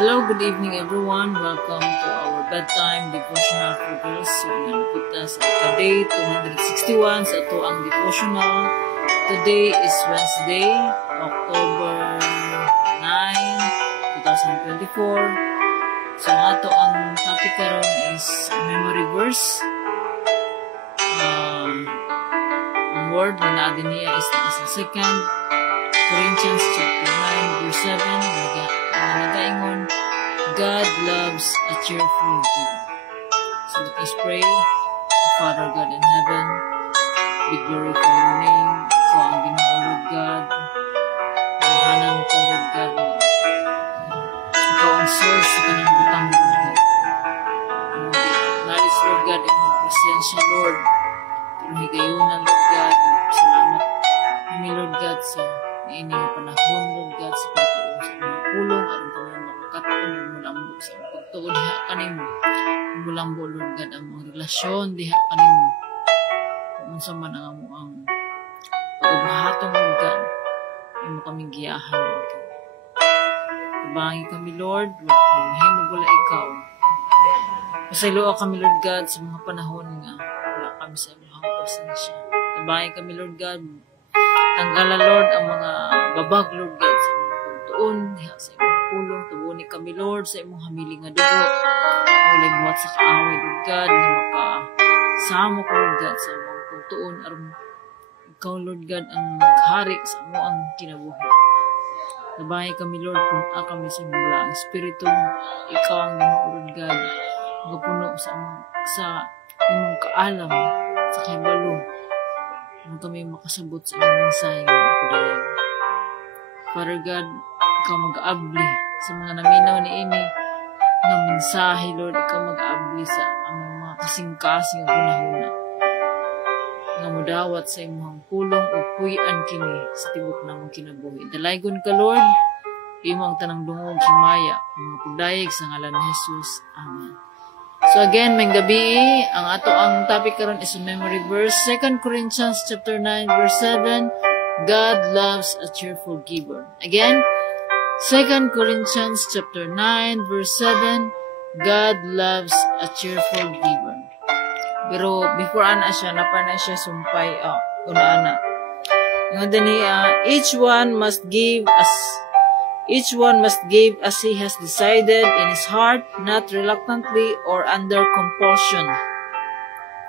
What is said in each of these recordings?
Hello, good evening everyone. Welcome to our bedtime devotional for girls. So, nalapit na sa day 261 sa ito ang devotional. Today is Wednesday, October 9, 2024. So, ato ang topic karon is memory verse. Ang word na naadin niya is nasa 2 Corinthians chapter 9 verse 7. Nagaingon, God loves a cheerful giver. So let us pray. Father God in heaven, we glorify your name. Ikaw ang Ginoo, Lord God. Mahanan ko, Lord God. Ikaw ang source sa kanang butang, Lord God. Nalis, Lord God, ang mga presensya, Lord. Pero higayunan, Lord God. Salamat kami, Lord God, sa ining panahon, Lord God, sa pagtuon sa mga pulong at ang kami makakataon mulambo sa pagtuon diha kanimo. Mulambo, Lord God, ang mga relasyon diha kanimo. Kung sa man ang amuang pagbahatong, Lord God, imo kami giyahan, Lord God. Ibangi kami, Lord, wala ikaw. Pasayloa kami, Lord God, sa mga panahon nga wala kami sa imong presensya. Ibangi kami, Lord God, tanggala, Lord, ang mga babag, Lord God, sa imong pagtuon diha sa imong pulong. Tubunin kami, Lord, sa imong hamiling nga dugo. Walay buhat sa kaaway, Lord God, na makasamo ko, Lord God, sa imong pagtuon. Aron ikaw, Lord God, ang hari sa amo ang kinabuhi. Nabahay kami, Lord, kung kami sa imong bulaang espiritu. Ikaw ang Ginoo, Lord God, magapuno sa imong kaalam, sa kahibalo. Ano kami makasabot sa imong mensahe ng pagdayag. Father God, ikaw mag-aabli sa mga naminaw ni Amy ng mensahe, Lord. Ikaw mag-aabli sa aming mga kasing-kasing gunahuna nga mudawat sa imong pulong o puy-an kini sa tibok namang kinabuhi. Dalaygon ka, Lord, imo ang tanang dungog himaya, mga pagdayag sa ngalan ni Jesus. Amen. So again, may gabi, ang ato ang topic karon is a memory verse, 2 Corinthians chapter 9 verse 7, God loves a cheerful giver. Again, 2 Corinthians chapter 9 verse 7, God loves a cheerful giver. Pero before ana siya, napana siya sumpay, una-ana. Each one must give as he has decided in his heart, not reluctantly or under compulsion.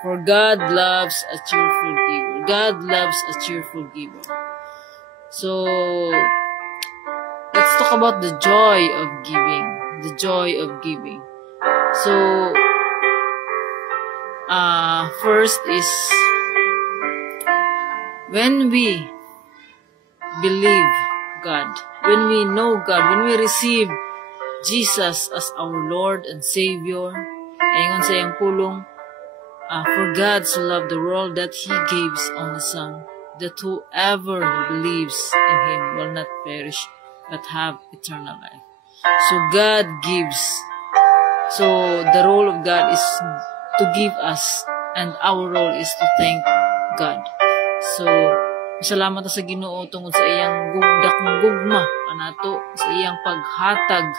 For God loves a cheerful giver. God loves a cheerful giver. So, let's talk about the joy of giving. The joy of giving. So, first is, when we believe God, when we know God, when we receive Jesus as our Lord and Savior, ayon sa iyang pulong, for God so loved the world that He gave His only Son, that whoever believes in Him will not perish, but have eternal life. So God gives. So the role of God is to give us, and our role is to thank God. So, salamat sa Ginoo tungod sa iyang dakong gugma kanato, sa iyang paghatag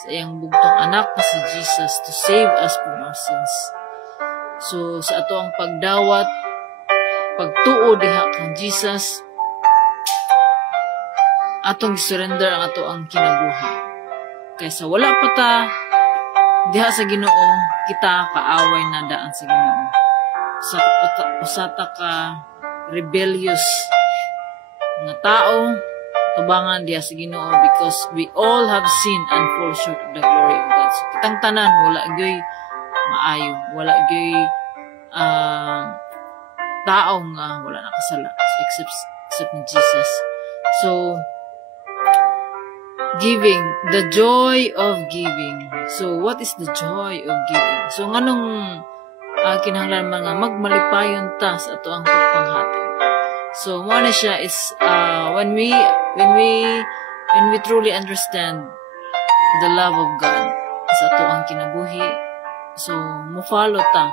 sa iyang bugtong anak na si Jesus to save us from our sins. So sa ato ang pagdawat, pagtuo diha kang Jesus, atong surrender ang ato ang kinabuhi. Kaysa wala pa ta diha sa Ginoo, kita kaaway na daan sa Ginoo. Usata ka rebellious nga tao, tubangan diha sa Ginoo, because we all have sinned and fall short of the glory of God. So kitang tanan wala gyoy maayo, wala gyoy tao nga wala nakasala, except ni Jesus. So giving, the joy of giving. So what is the joy of giving? So nganong kinahanglan man nga magmalipayon ta sa ato ang pagpanghatag. So mo na siya is when we truly understand the love of God sa ato ang kinabuhi, so mo follow ta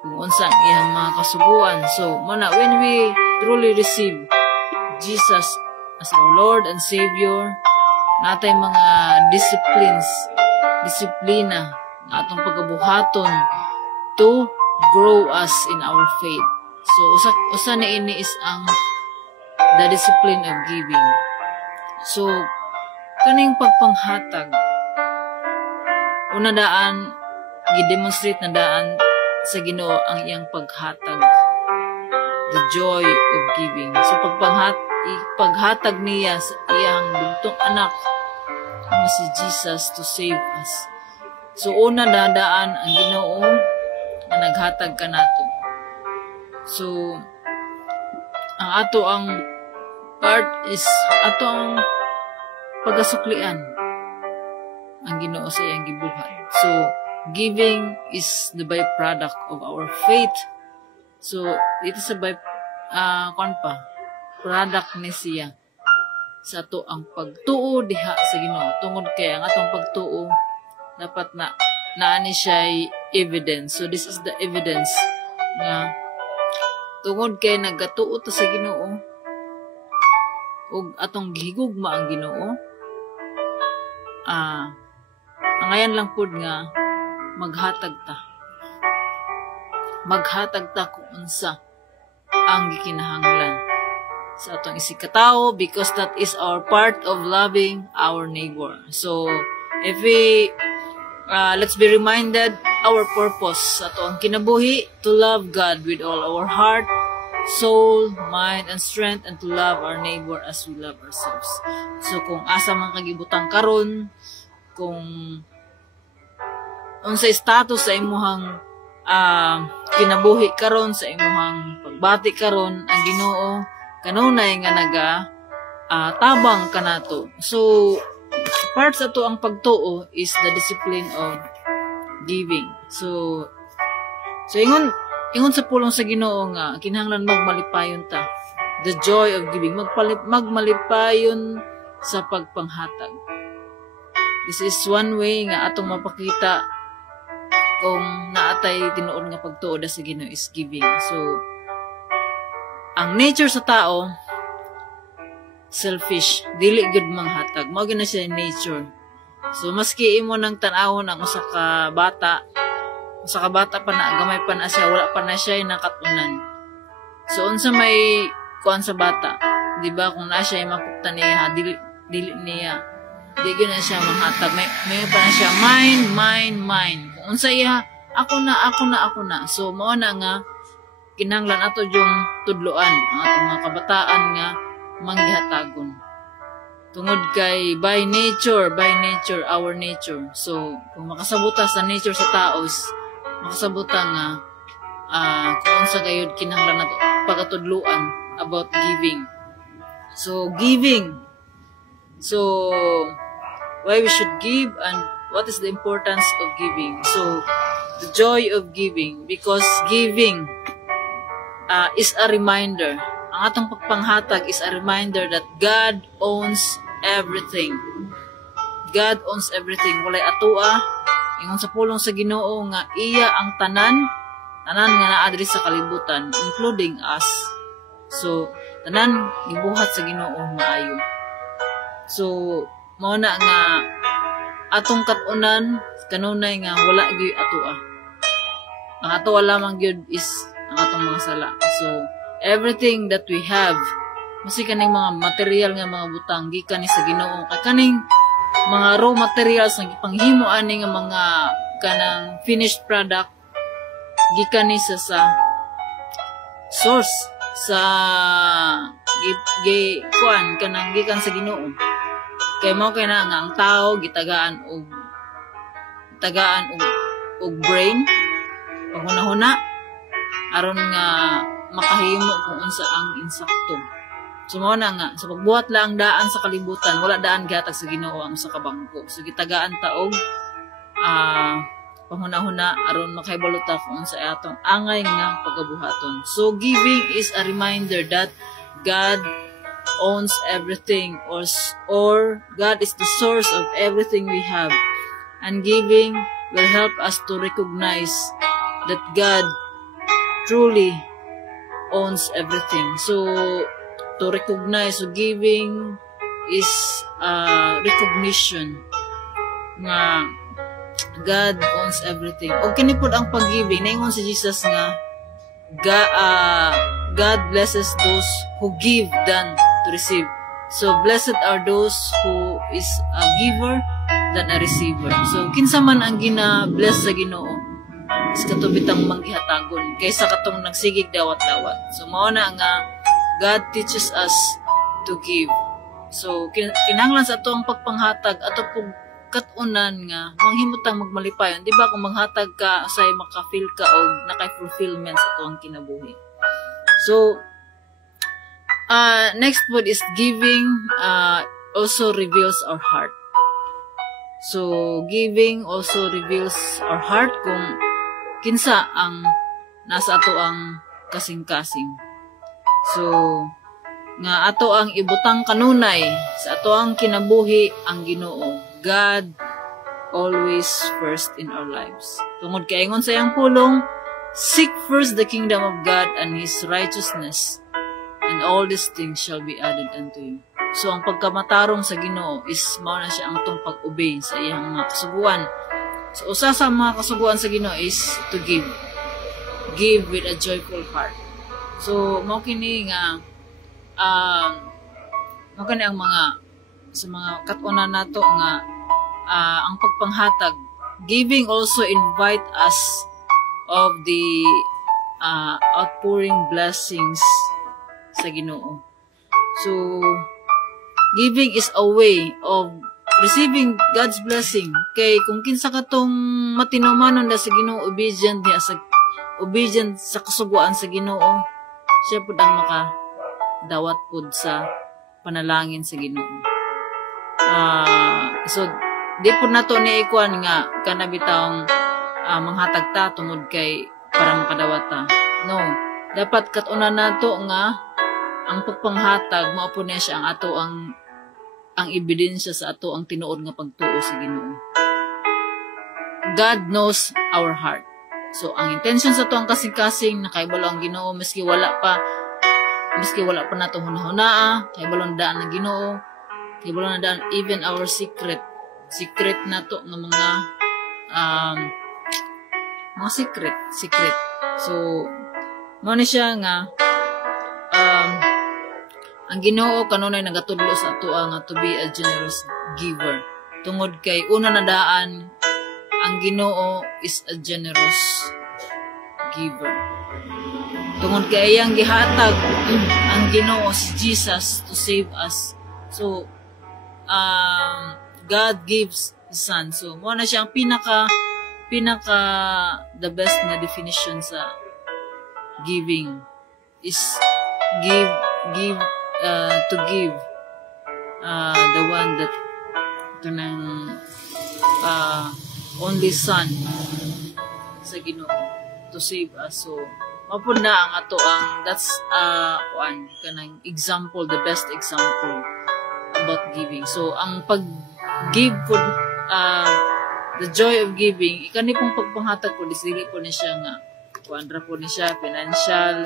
kung unsa ang iyang mga kasuguan. So mo na when we truly receive Jesus as our Lord and Savior, natay mga disiplina nga atong pagabuhaton to grow us in our faith. So usa ni ini is ang the discipline of giving. So kaning pagpanghatag una daan gi-demonstrate na daan sa Ginoo ang iyang paghatag, the joy of giving. So paghatag niya sa iyang bugtong anak nga si Jesus to save us. So una dadaan ang Ginoo nga naghatag kanato. So ang ato ang part is ato ang pagasuklian ang Ginoo sa iyang gibuhat. So giving is the byproduct of our faith. So it is a product ni siya sa ato ang pagtuo diha sa Ginoo. Tungod kay ang atong pagtuo dapat naani siya evidence. So this is the evidence nga tungod kay nagatuo ta sa Ginoo ug atong gihigugma ang Ginoo. Ang ayan lang pud nga maghatag ta kung unsa ang gikinahanglan sa atong isikatawo, because that is our part of loving our neighbor. So if we let's be reminded our purpose sa atong kinabuhi, to love God with all our heart, soul, mind, and strength, and to love our neighbor as we love ourselves. So kung asa man kagibutang karon, kung unsay status sa imuhang kinabuhi karon, sa imuhang pagbati karon, ang Ginoo kanunay nga tabang kanato. So part sa to ang pagtuo is the discipline of giving. So ingon sa pulong sa Ginoo nga kinahanglan magmalipayon ta, the joy of giving, magmalipayon sa pagpanghatag. This is one way nga atong mapakita kung naatay tinuod nga pagtuod sa Ginoo is giving. So ang nature sa tao selfish, dili gud manghatag, mao gyud na siya nature. So maski imo nang tan-awon ang usa ka bata pa na, gamay pa na siya, wala pa na siya nakatunan. So unsa may kuan sa bata, di ba, kung na siya makupta niya, dili niya, di gyud na siya manghatag, may pa na siya mine. Kung unsa iya, ako na. So mao na nga kinahanglan ato yung tudloan ang atong mga kabataan nga manggihatagon. Tungod kay by nature, our nature. So kung makasabuta sa nature sa tao is makasabuta nga kung unsa gayud kinahanglan nato pagatudloan about giving. So giving. So why we should give and what is the importance of giving? So the joy of giving, because giving is a reminder. Ang atong pagpanghatag is a reminder that God owns everything. God owns everything. Walay atoa. Ingon sa pulong sa Ginoo nga iya ang tanan nga naadri sa kalibutan, including us. So tanan gibuhat sa Ginoo maayo. So mao na nga atong katunan kanunay nga wala gyud atoa. Ang atoa lamang gyud is ang atong mga sala. So everything that we have, masi kaning mga material nga mga butang gikan ni sa Ginoo, kaning mga raw materials nga gipanghimo ani nga mga kanang finished product gikan ni sa source sa kuan kanang gikan sa Ginoo. Kay mao kay na nga ang tao gitagaan og brain paghuna-huna aron nga makahimo kung unsa ang insakto. So mao na nga sa pagbuhat lang daan sa kalibutan, wala daan gihatag sa Ginoo ang usa ka bangko. So gitagaan ta og panghuna-huna aron makahibalo ta kung unsa atong angay nga pagabuhaton. So giving is a reminder that God owns everything, or God is the source of everything we have. And giving will help us to recognize that God truly owns everything. So to recognize, so giving is recognition nga God owns everything. O kini pod ang pag-giving, naingon si Jesus nga God blesses those who give than to receive. So blessed are those who is a giver than a receiver. So kinsa man ang gina-bless sa Ginoo is katubitang manggihatagon kaysa katong nagsigig dawat-dawat. So mao na nga God teaches us to give. So kinahanglan sa ato ang pagpanghatag ato pug katunan nga manghimutang magmalipayon, di ba? Kung maghatag ka say maka-feel ka og naka-fulfillment sa ato ang kinabuhi. So next word is giving also reveals our heart. So giving also reveals our heart kung kinsa ang nasa ato ang kasing-kasing. So nga ato ang ibutang kanunay sa ato ang kinabuhi ang Ginoo. God always first in our lives. Tungod kay ingon sa iyang pulong, seek first the kingdom of God and His righteousness, and all these things shall be added unto you. So ang pagkamatarong sa Ginoo is mao na siya ang tong pag-obey sa iyang mga kasuguan. So usa sa mga kasuguan sa Ginoo is to give. Give with a joyful heart. So mao kini nga mao kani ang mga sa mga katunan nato nga ang pagpanghatag. Giving also invite us of the outpouring blessings sa Ginoo. So giving is a way of receiving God's blessing. Kay kung kinsa katong matinumanon na sa Ginoo, obedient sa kasuguan sa Ginoo, siya pud ang makadawat pud sa panalangin sa Ginoo. So di po nato ni ikuan nga kanabitawng manghatag ta tungod kay para makadawat ta. No, dapat katunan nato nga ang pagpanghatag mao po niya siya ang ato ang ebidensya sa ato ang tinuod nga pagtuo sa Ginoo. God knows our heart. So ang intention sa ato ang kasing-kasing nakaibalo ang Ginoo miski wala pa nato hunahunaa, kaibalo na daan ng Ginoo, kaibalo na daan even our secret na to ng mga secret. So mao ni siya nga ang Ginoo kanunay nagatudlo sa ato nga to be a generous giver. Tungod kay una na daan ang Ginoo is a generous giver. Tungod kay iyang gihatag ang Ginoo si Jesus to save us. So God gives His Son. So, mo na siyang pinaka the best na definition sa giving is to give the one that kanang only Son sa Ginoo to save us. So, mapun na ang ato ang that's kanang example, the best example about giving. So, ang pag-give po, the joy of giving, ikani pong pagpanghatag po, dili po ni siya nga, kuandra po ni siya, financial,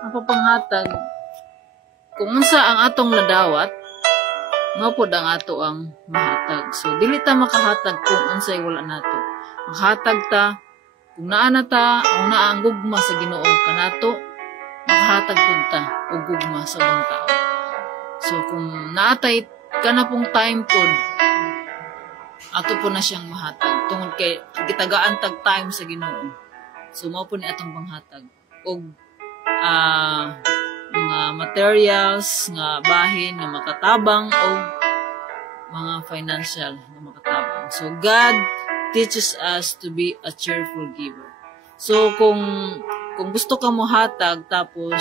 ang pagpanghatag, kung unsa ang atong nadawat, mapod ang ato ang mahatag. So, dili ta makahatag kung unsay wala nato. Makahatag ta, kung naa na ta, kung naa ang gugma sa Ginoo kanato, makahatag po ta, o gugma sa ibang tao. So, kung naatay ka na pong time po, ato po na siyang mahatag. Tungod kay gitagaan tag time sa Ginoo. So, mao po ni atong panghatag. O mga materials, nga bahin, nga makatabang, o mga financial na makatabang. So, God teaches us to be a cheerful giver. So, kung gusto ka mo hatag, tapos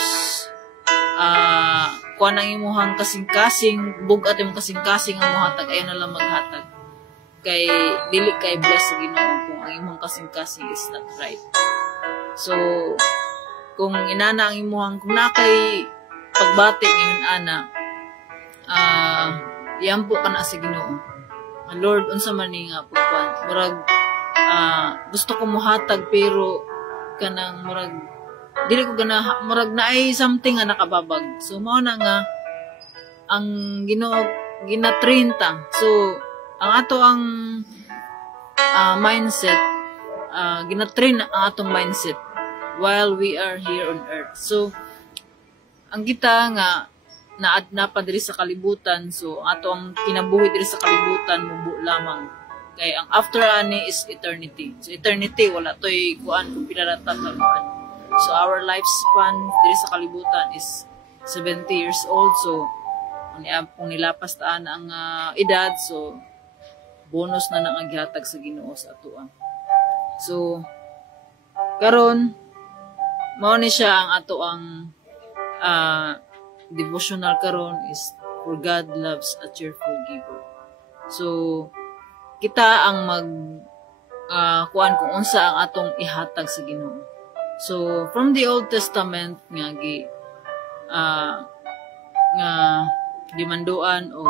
kuha nang imuhang kasing-kasing, bugat imong kasing-kasing ang muhatag, ayaw na lang maghatag. Kay, dili kay bless sa Ginoo kung ang imong kasing-kasing is not right. So, kung inana ang imuhang, kung na kay pagbati ngayon ana, iampo ka na sa Ginoo. Lord, unsa man ni nga pagkuan. Murag, gusto ko muhatag pero kanang murag dili ko murag na ay something nga nakababag. So mao na nga ang Ginoo gina-train ta. So ang ato ang mindset, gina-train ang atong mindset while we are here on earth. So ang kita nga naadna pa diri sa kalibutan, so ato ang kinabuhi diri sa kalibutan mubo lamang. Kay ang after ani is eternity. So eternity wala toy kuan kung pinaratan karon. So our lifespan diri sa kalibutan is 70 years old. So kung nilapas taan ang edad, so bonus na nang aghatag sa Ginoo sa atoa. So karon mao ni siya ang ato ang devotional karon is for God loves a cheerful giver. So kita ang mag kuan kung unsa ang atong ihatag sa Ginoo. So from the Old Testament nga gimanduan og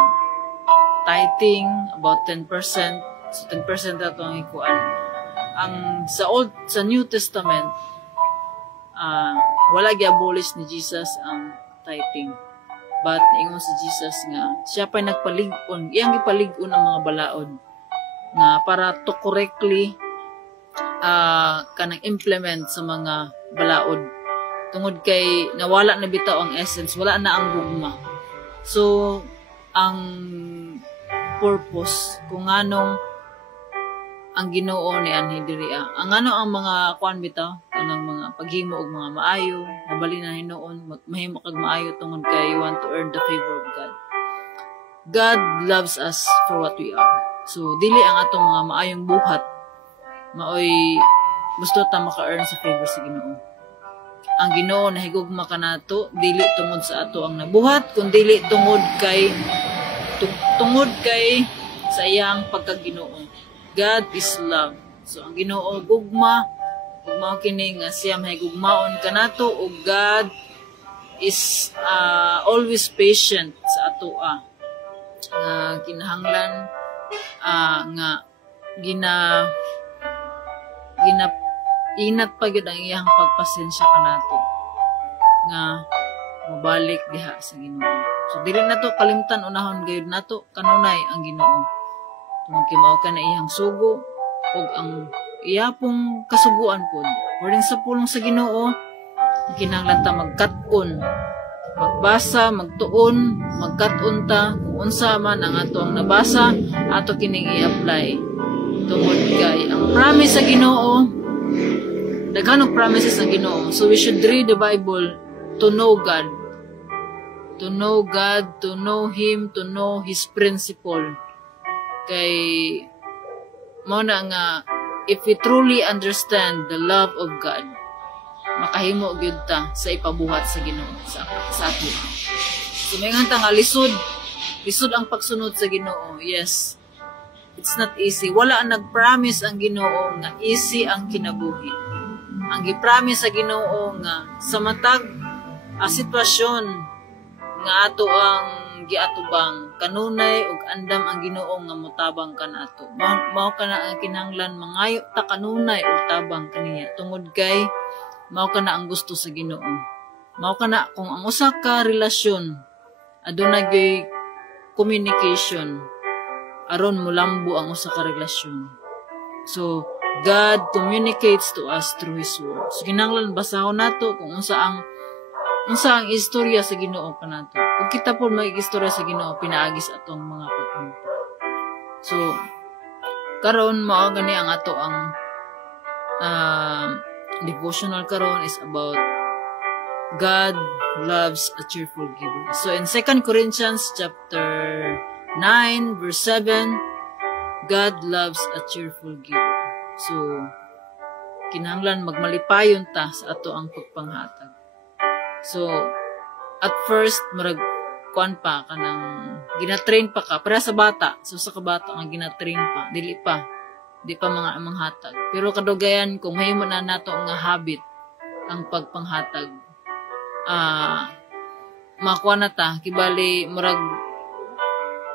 tithing about 10%. So 10% ato ang ikuan. Ang sa New Testament wala gi-abolish ni Jesus ang tithing. But ingon si Jesus nga siya pa nagpalig-on, iyang gipalig-on ang mga balaod na para to correctly kanang implement sa mga balaod. Tungod kay nawala na bitaw ang essence, wala na ang gugma. So ang purpose kung anong ang Ginoo ni anhi diri ang ano ang mga kuan bitaw kanang mga paghimo og mga maayo nabali na hinuon mahimo kag maayo tungod kay you want to earn the favor of God. God loves us for what we are. So dili ang atong mga maayong buhat maoy gusto ta maka-earn sa favor sa Ginoo. Ang Ginoo nahigugma kanato dili tungod sa ato ang nabuhat kun dili tungod kay sa iyang pagkaginoo. God is love. So ang Ginoo gugma kini nga siya mahigugmaon kanato ug God is always patient sa atoa. Kinahanglan nga inat pa gyud ang iyang pagpasensya kanato nga mabalik diha sa Ginoo. So dili nato kalimtan unahon gayud nato kanunay ang Ginoo. Tungod kay mao ka na iyang sugo ug ang iyapong kasuguan pod. According sa pulong sa Ginoo, kinahanglan ta magkat-on, magbasa, magtuon, magkat-on ta kung unsa man ang ato ang nabasa, ato kining i-apply. Tungod kay ang promise sa Ginoo, daghanong promises sa Ginoo. So we should read the Bible to know God. To know God, to know Him, to know His principle. Kay mao na nga if we truly understand the love of God, makahimo gyud ta sa ipabuhat sa Ginoo sa ato. So may nga nga lisod ang pagsunod sa Ginoo. Yes. It's not easy. Wala ang nag-promise ang Ginoo nga easy ang kinabuhi. Ang gi-promise sa Ginoo nga sa matag sitwasyon nga ato ang giatubang kanunay ug andam ang Ginoo nga motabang kanato. Mao kana ang kinahanglan mangayo ta kanunay ug tabang kaniya tungod kay mao kana ang gusto sa Ginoo. Mao kana kung ang usa ka relasyon aduna gyud communication aron molambo ang usa ka relasyon. So God communicates to us through His word. So kinahanglan basahon nato kung unsa ang istorya sa Ginoo kanato. Ug kita po mag-istorya sa Ginoo pinaagi sa atong mga pagpunta. So karon mao gani ang ato ang devotional karon is about God loves a cheerful giver. So in 2 Corinthians chapter 9 verse 7, God loves a cheerful giver. So kinahanglan magmalipayon ta sa ato ang pagpanghatag. So, at first, marag, kuan pa, kanang, ginatrain pa ka, para sa bata, so sa kabata, nga ginatrain pa, di pa mga manghatag. Pero kadugayan, kung may mo na nato nga habit, ang pagpanghatag, makuha na ta, kibali, marag,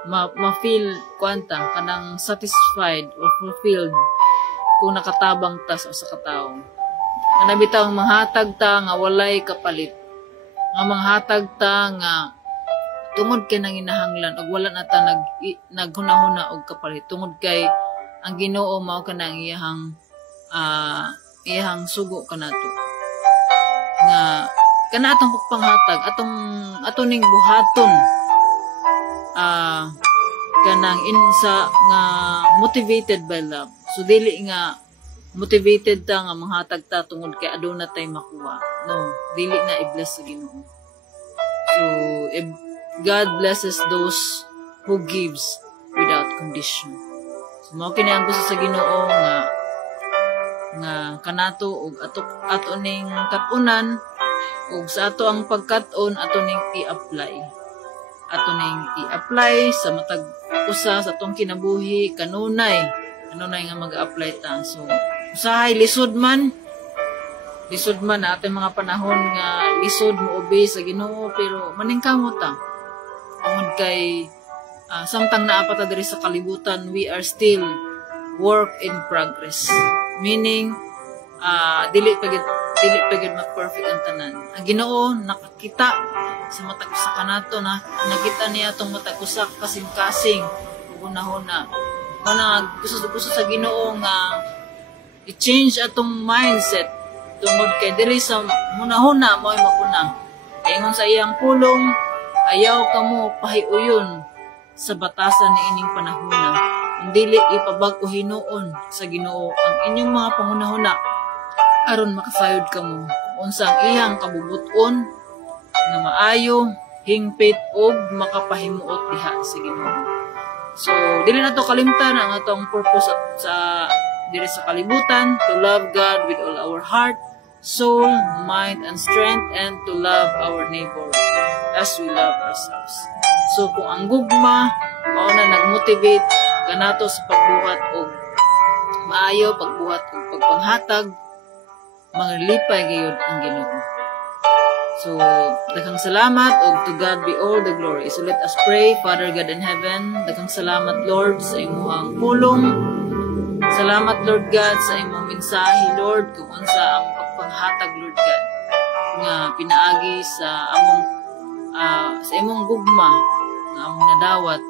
ma-feel, kuan ta, kanang satisfied or fulfilled, kung nakatabang ta sa katao. Kanabitaw ang manghatag ta, nga walay kapalit. Nga manghatag ta nga tungod kay nanginahanglan ug wala na ta naghunahuna og kapalit tungod kay ang Ginoo mao kanang iyahang sugo kanato nga kanatong pagpanghatag atong ning buhaton kanang insa nga motivated by love. So dili nga motivated ta nga manghatag ta tungod kay aduna tay makuha. No, dili na i-bless sa Ginoo. So if God blesses those who gives without condition. So mao kini ang gusto sa Ginoo nga kanato og ato ning kat-unan ug sa ato ang pagkat-on ato ning i-apply. Ato ning i-apply sa matag usa sa atong kinabuhi kanunay nga mag-apply ta. So usahay lisod man na ating mga panahon nga lisod mo obey sa Ginoo pero maningkamot ta. Tungod kay samtang naapa ta diri sa kalibutan, we are still work in progress. Meaning dili pagid ma-perfect ang tanan. Ang Ginoo nakakita sa matag usa kanato na nakita niya atong matag usa kasing-kasing una-una. Kana gusto sa Ginoo nga i-change atong mindset tungod kay diri sa munahuna mo'y maguna. Ingon sa iyang pulong, ayaw kamo pahiuyon sa batasan ni ining panahona. Dili ipabag-o hinuon sa Ginoo ang inyong mga pangunahuna aron makasayod kamo unsa ang iyang kabubuton na maayo, hingpit ug makapahimuot diha sa Ginoo. So dili nato kalimtan ang atong purpose sa diri sa kalibutan, to love God with all our heart, soul, mind, and strength, and to love our neighbor as we love ourselves. So kung ang gugma mao na nagmotivate kanato sa pagbuhat og maayo, pagbuhat og pagpanghatag, manglipay gayud ang Ginoo. So daghang salamat og to God be all the glory. So let us pray. Father God in heaven, daghang salamat Lord sa imong pulong. Salamat Lord God sa imong mensahe Lord kung unsa ang pagpanghatag Lord God nga pinaagi sa imong gugma nga among nadawat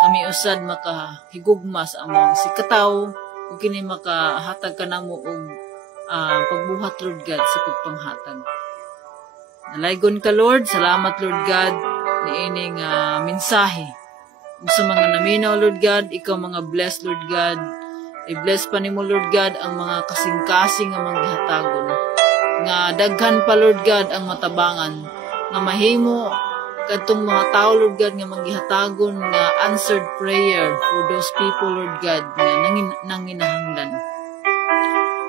kami usad makahigugma sa among sikataw ug kini makahatag kanamo og pagbuhat Lord God sa pagpanghatag. Nalaygon ka Lord, salamat Lord God niining mensahe. Ug sa mga naminaw Lord God, ikaw mga blessed Lord God. I-bless pa nimo Lord God ang mga kasing-kasing nga manghatagon. Nga daghan pa Lord God ang matabangan nga mahimo kadtong mga tao Lord God nga manghihatagon nga answered prayer for those people Lord God nga nanginahanglan.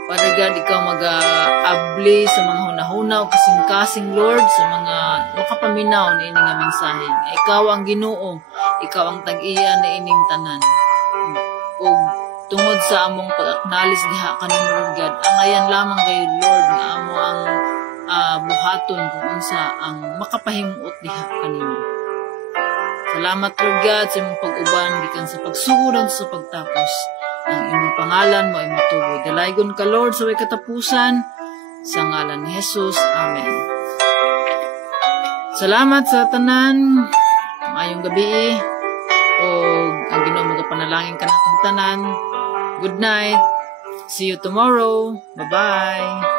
Father God, ikaw mag-abli sa mga hunahuna o kasing-kasing Lord sa mga makapaminaw ni ining nga mensahe. Ikaw ang Ginoo, ikaw ang tag-iya ni ining tanan. Ug tungod sa among pag-acknowledge diha kanimo Lord God, ang ayan lamang gayud Lord nga amo ang buhaton kung unsa ang makapahimuot diha kanimo. Salamat Lord God sa imong pag-uban gikan sa pagsugod sa pagtapos. Ang imong pangalan mo ay matuod. Dalaygon ka Lord sa way katapusan sa ngalan ni Jesus. Amen. Salamat sa tanan. Mayong gabi. O ang Ginoo magapanalangin ka natong tanan. Good night. See you tomorrow. Bye-bye.